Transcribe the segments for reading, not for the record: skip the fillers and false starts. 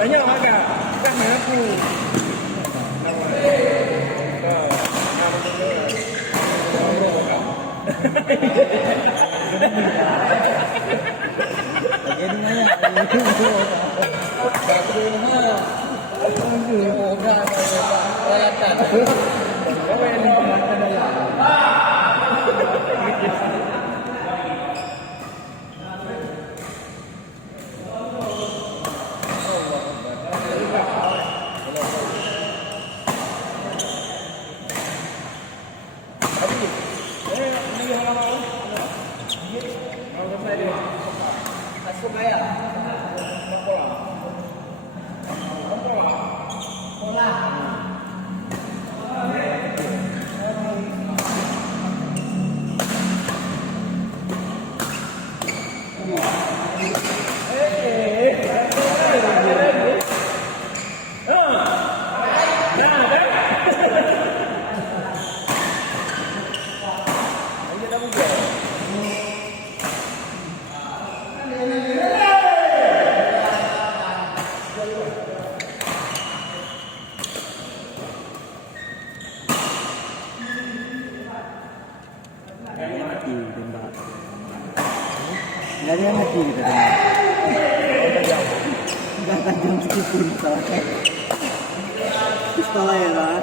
Banyak agak tak mampu. Nggak ada yang mati kita dengar. Nggak tajam sedikit pistol ya kan.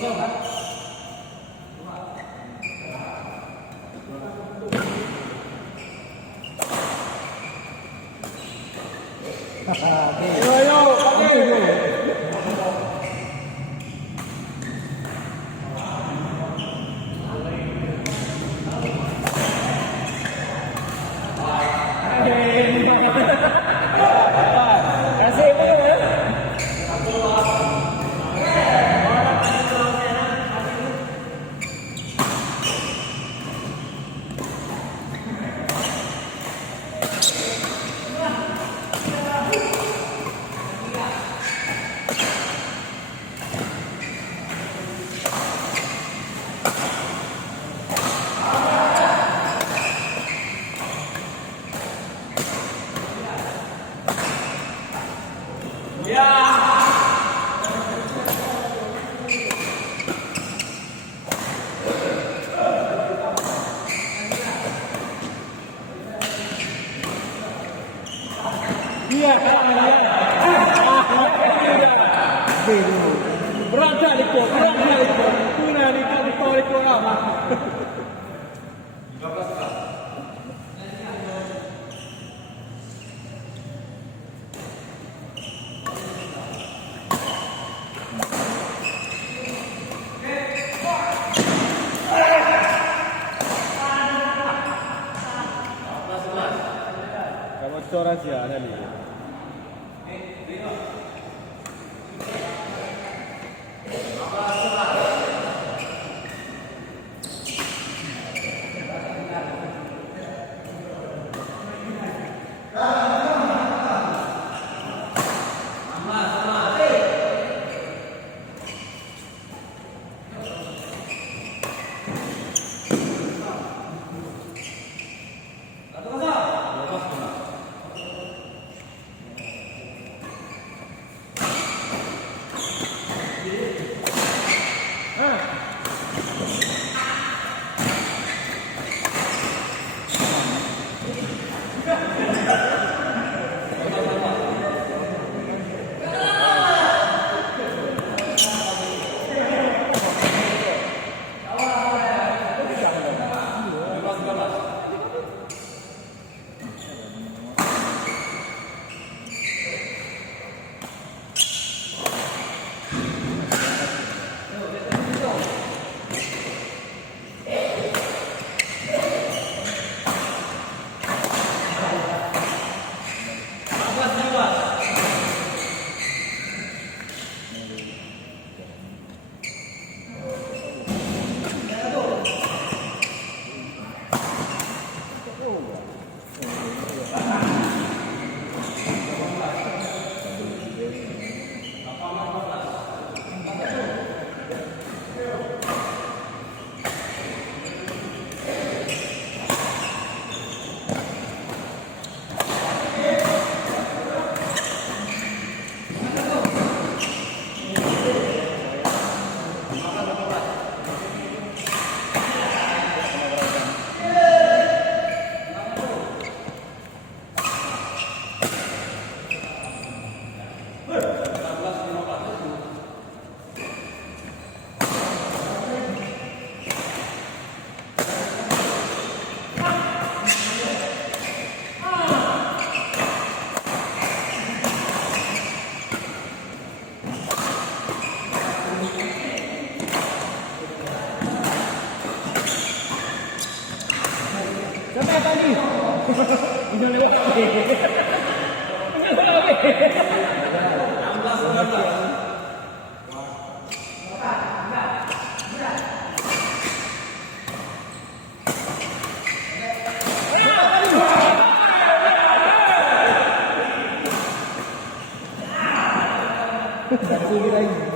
Yo yo, pakai. Kasih apa ya? Iya, berat dah ikut, Kuna ikut apa? Kamu bocor aja tadi. Siapa yang tadi? Udah lewat. Udah lewat. Satu lagi.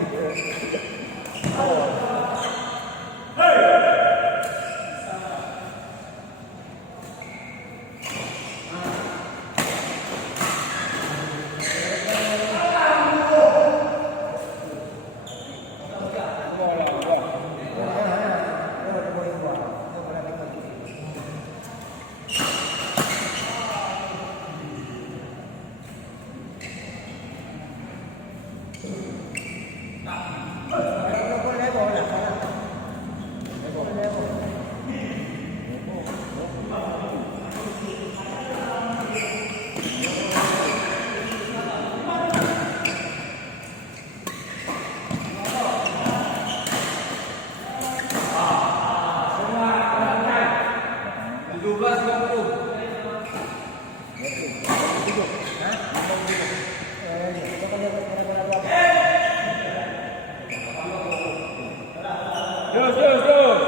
Terus. Terus.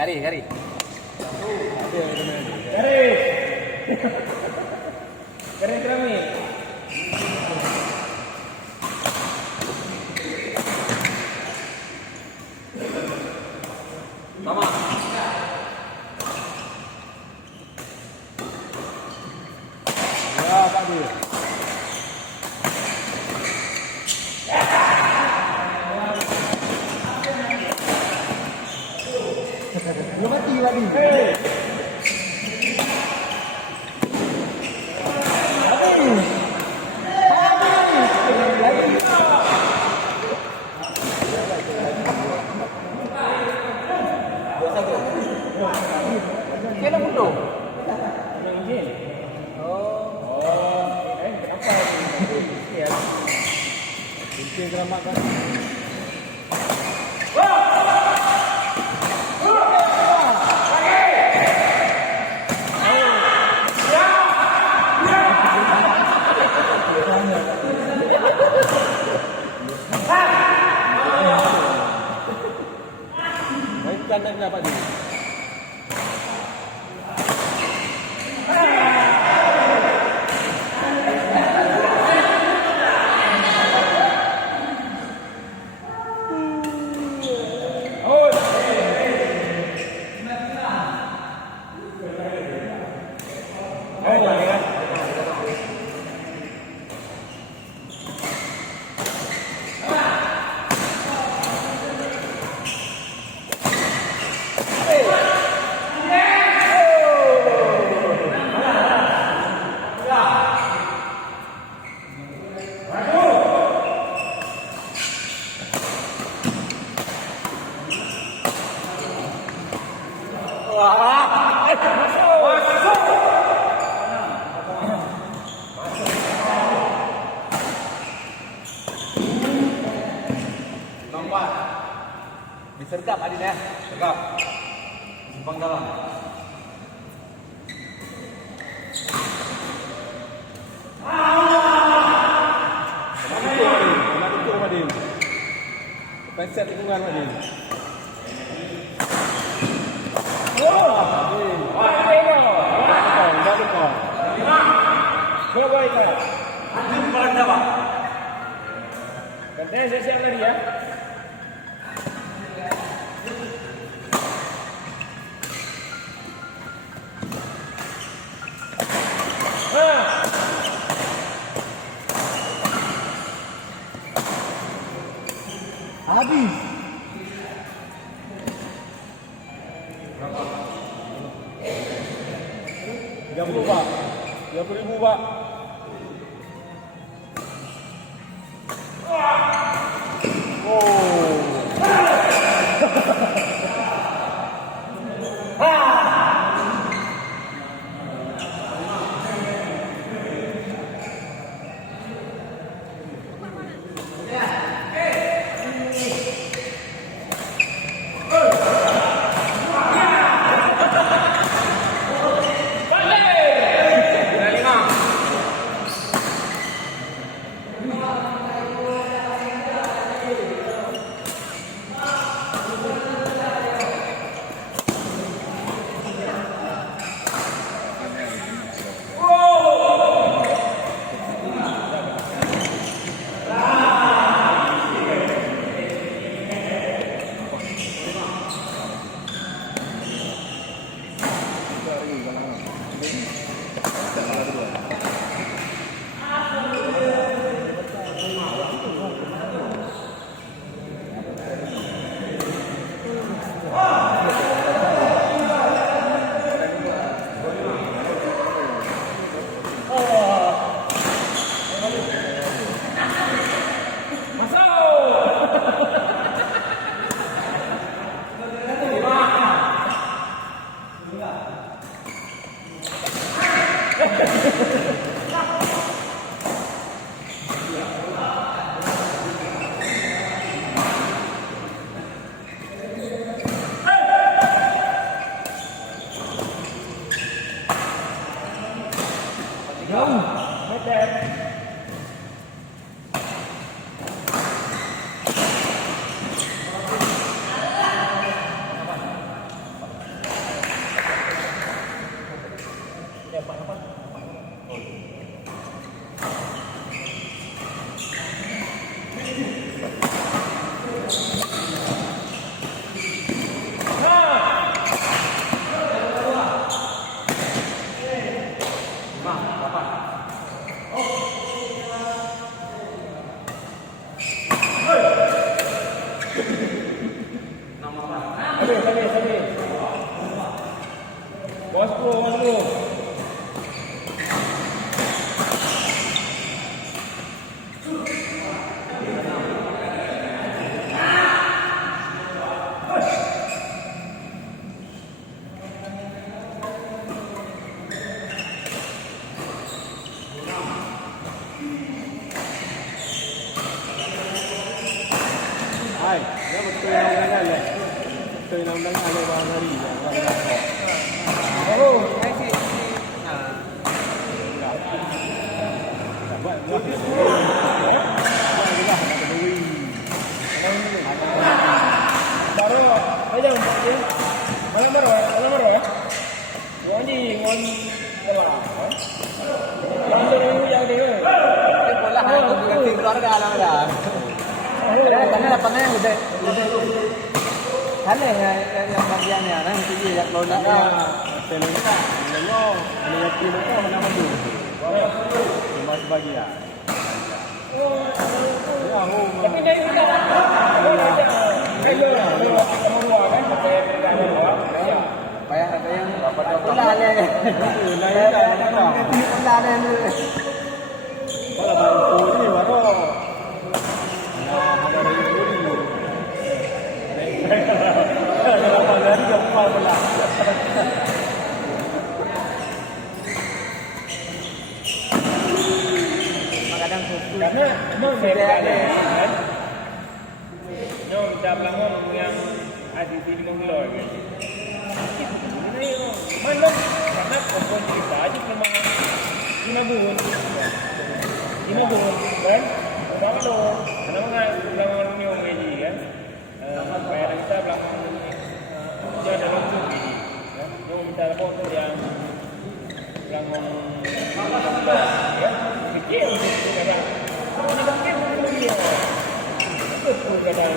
Garis. Garis. Garis keramik. Sama. Ya, Pak Dir. Belum mati lagi. Kena mundur. Kunci keramat kan. Mainkan nak dapat ni. Nampak. Disergap Adin ya. Sergap. Simpang dalam. Kena tutup Madin. Pencet lingkungan Madin. Kebaikan. Adin barang dapat. Kentang siap-siap tadi ya. Habis. RM30 Pak. RM30.000 Pak. Sabi. Bos bro. Hai, dia betul yang undangan lah. Betul yang undangan ada bawah hari. Oh, Buat buat juga nak beri. baru aja mungkin. Malam baru ya. Ngon berapa? Yang dia. Bola aku ganti keluarga lah dah. Karena lapangan udah sana yang bagiannya kan itu yang bola Telengka, Lelong, Lelaki Lelaki mana maju? Cuma sebagian. Ya, Tapi dia sudah bayar ada yang bola le. Bola le. Kalau bangku ni baru. Nah, ada lagi ni. Kalau lari jumpa bola. Kadang karena memang dia ada kan. Nyom dah belakang yang ada di Mongol kan. Ini mana karena kompon kita aja memang Inabun kan. Kalau belakang ni orang ini kan. Bayar kita belakang dia ada langsung ini. Nyom kita pun yang belakang ya. Kecil kadang. Ini pakai dia. Betul kadang.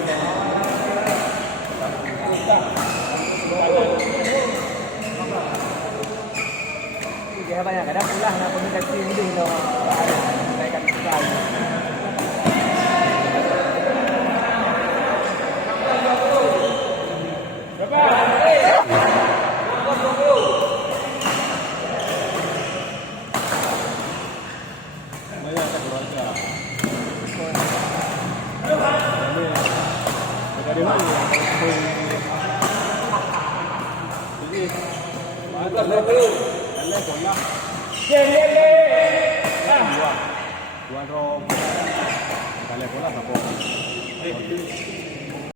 dia banyak kadang pulang nak komunikasi ini dong. Ada sampaikan sekali. Banyak tak keluarga. Dari mana? Jadi, mana tu? Kalau bola, dua rom. Kalau bola apa?